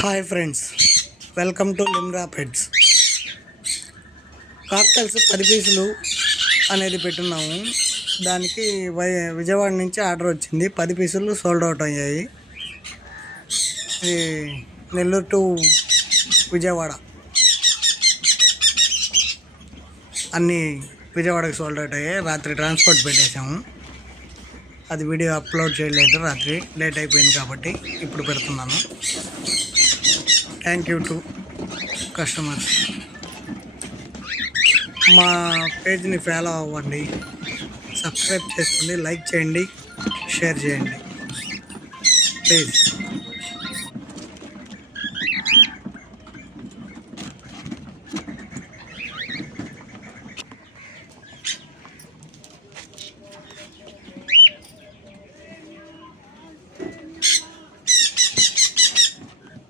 Hi friends, welcome to Limra pets. Cocktails 10 పీసులు అనేది పెట్టున్నాము. దానికి విజయవాడ నుంచి ఆర్డర్ వచ్చింది. 10 పీసులు సోల్డ్ అవుట్ అయ్యాయి. ఇది నెల్లూరు టు విజయవాడ, అన్నీ విజయవాడకి సోల్డ్ అవుట్ అయ్యాయి. రాత్రి ట్రాన్స్పోర్ట్ పెట్టేశాము. అది వీడియో అప్లోడ్ చేయలేదు, రాత్రి లేట్ అయిపోయింది కాబట్టి ఇప్పుడు పెడుతున్నాను. Thank you to customers. మా పేజ్ని ఫాలో అవ్వండి, సబ్స్క్రైబ్ చేసుకోండి, లైక్ చేయండి, షేర్ చేయండి ప్లీజ్.